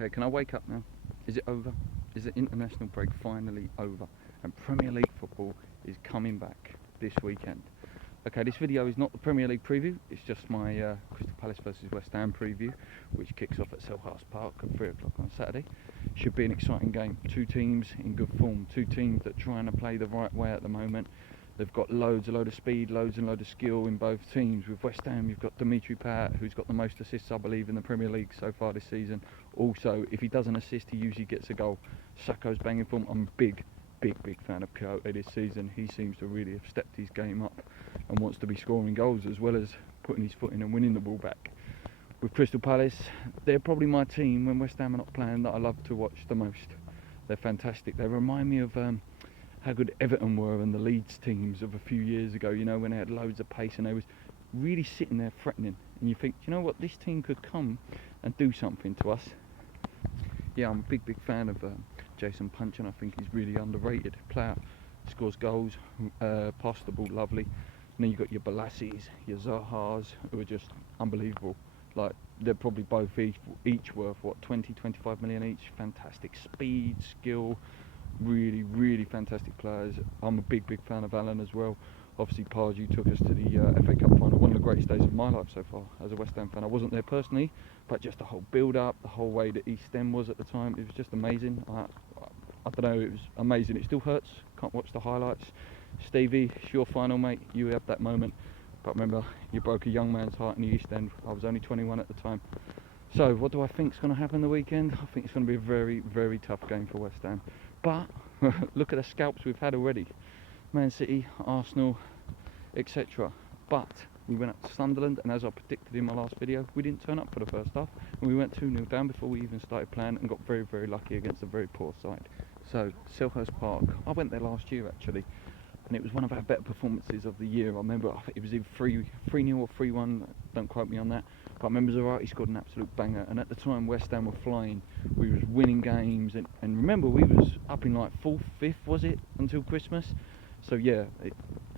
Okay, can I wake up now? Is it over? Is the international break finally over? And Premier League football is coming back this weekend. Okay, this video is not the Premier League preview, it's just my Crystal Palace versus West Ham preview, which kicks off at Selhurst Park at 3 o'clock on Saturday. Should be an exciting game. Two teams in good form, two teams that are trying to play the right way at the moment. They've got a load of speed, loads of skill in both teams. With West Ham, you've got Dimitri Payet, who's got the most assists, I believe, in the Premier League so far this season. Also, if he doesn't assist, he usually gets a goal. Sakho's banging form. I'm a big fan of Kyoto this season. He seems to really have stepped his game up and wants to be scoring goals as well as putting his foot in and winning the ball back. With Crystal Palace, they're probably my team when West Ham are not playing that I love to watch the most. They're fantastic. They remind me of how good Everton were and the Leeds teams of a few years ago, you know, when they had loads of pace and they was really sitting there threatening. And you think, you know what, this team could come and do something to us. Yeah, I'm a big fan of Jason Puncheon. I think he's really underrated player. Scores goals, pass the ball lovely. And then you've got your Balassis, your Zahas, who are just unbelievable. Like, they're probably both each worth, what, 20-25 million each. Fantastic speed, skill, really fantastic players. I'm a big fan of Alan as well. Obviously, Pardew took us to the FA Cup final, one of the greatest days of my life so far as a West Ham fan. I wasn't there personally, but just the whole build-up, the whole way that East End was at the time, it was just amazing. I don't know, it was amazing. It still hurts, can't watch the highlights. Stevie, it's your final, mate. You had that moment. But remember, you broke a young man's heart in the East End. I was only 21 at the time. So, what do I think is going to happen the weekend? I think it's going to be a very tough game for West Ham. But, look at the scalps we've had already. Man City, Arsenal, etc. But, we went up to Sunderland, and as I predicted in my last video, we didn't turn up for the first half. And we went 2-0 down before we even started playing and got very lucky against a very poor side. So, Selhurst Park, I went there last year actually. And it was one of our better performances of the year. I remember it was either 3-0 or 3-1, don't quote me on that. But I remember Zarate scored an absolute banger, and at the time West Ham were flying. We was winning games, and remember we was up in like 4th, 5th, was it, until Christmas? So yeah,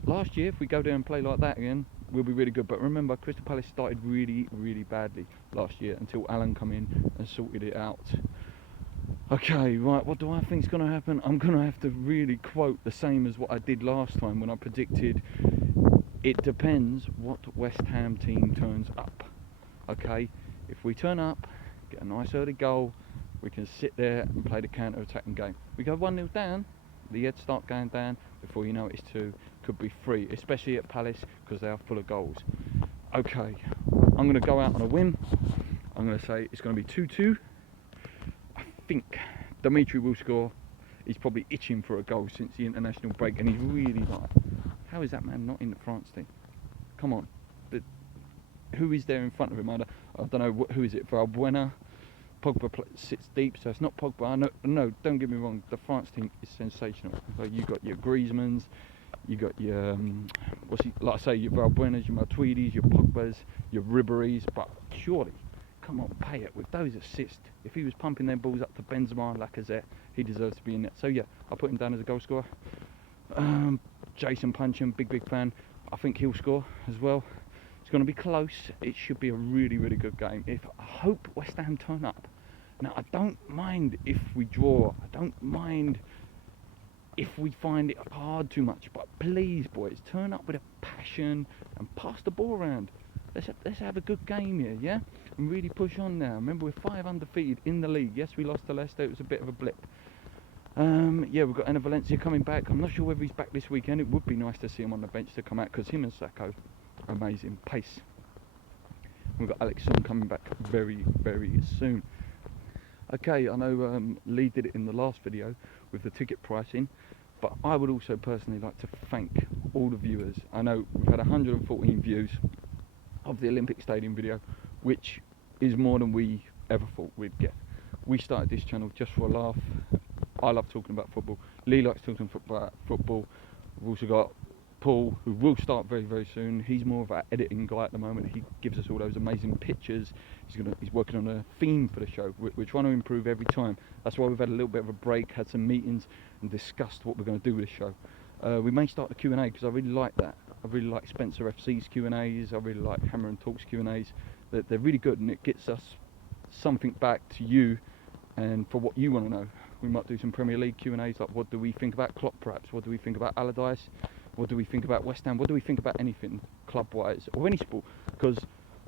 last year if we go there and play like that again, we'll be really good. But remember, Crystal Palace started really badly last year until Alan come in and sorted it out. Okay, right, what do I think is going to happen? I'm going to have to really quote the same as what I did last time when I predicted it depends what West Ham team turns up. Okay, if we turn up, get a nice early goal, we can sit there and play the counter-attacking game. We go 1-0 down, the heads start going down, before you know it, it's 2, could be 3, especially at Palace because they are full of goals. Okay, I'm going to go out on a whim. I'm going to say it's going to be 2-2. I think Dimitri will score. He's probably itching for a goal since the international break, and he's really like, how is that man not in the France team? Come on, who is there in front of him? I don't know, who is it? Valbuena? Pogba sits deep, so it's not Pogba. No, don't get me wrong, the France team is sensational. So you got your Griezmanns, you got your like I say, your Valbuenas, your Matuidis, your Pogbas, your Ribery's, but surely, come on, Payet, with those assists, if he was pumping their balls up to Benzema and Lacazette, he deserves to be in there. So yeah, I'll put him down as a goal scorer. Jason Puncheon, big fan. I think he'll score as well. It's going to be close. It should be a really good game. I hope West Ham turn up. Now, I don't mind if we draw. I don't mind if we find it hard too much. But please, boys, turn up with a passion and pass the ball around. Let's have a good game here, yeah? And really push on now. Remember, we're 5 undefeated in the league. Yes, we lost to Leicester. It was a bit of a blip. Yeah, we've got Enner Valencia coming back. I'm not sure whether he's back this weekend. It would be nice to see him on the bench to come out, because him and Sakho, amazing pace. We've got Alex Song coming back very soon. Okay, I know Lee did it in the last video with the ticket pricing, but I would also personally like to thank all the viewers. I know we've had 114 views of the Olympic Stadium video, which is more than we ever thought we'd get. We started this channel just for a laugh. I love talking about football. Lee likes talking about football. We've also got Paul, who will start very soon. He's more of our editing guy at the moment. He gives us all those amazing pictures. He's working on a theme for the show. We're trying to improve every time. That's why we've had a little bit of a break, had some meetings and discussed what we're going to do with the show. We may start the Q&A because I really like that. I really like Spencer FC's Q&As. I really like Hammer and Talk's Q&As. They're really good, and it gets us something back to you and for what you want to know. We might do some Premier League Q&As, like what do we think about Klopp perhaps, what do we think about Allardyce, what do we think about West Ham, what do we think about anything club-wise, or any sport, because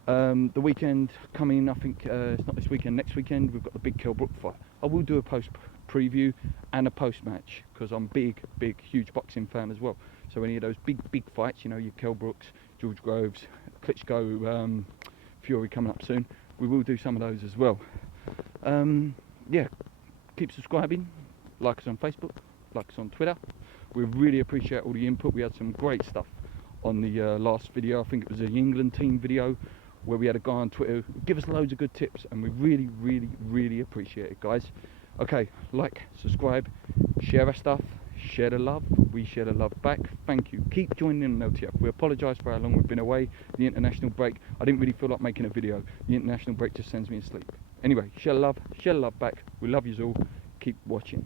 the weekend coming, I think it's not this weekend, next weekend, we've got the big Kell Brook fight. I will do a post-preview and a post-match, because I'm huge boxing fan as well. So any of those big fights, you know, your Kell Brooks, George Groves, Klitschko, Fury coming up soon, we will do some of those as well. Yeah, keep subscribing, like us on Facebook, like us on Twitter. We really appreciate all the input. We had some great stuff on the last video. I think it was the England team video, where we had a guy on Twitter give us loads of good tips, and we really appreciate it, guys. Okay, like, subscribe, share our stuff, share the love. We share the love back. Thank you. Keep joining in on LTF. We apologise for how long we've been away. The international break, I didn't really feel like making a video. The international break just sends me asleep. Anyway, share the love back. We love you all. Keep watching.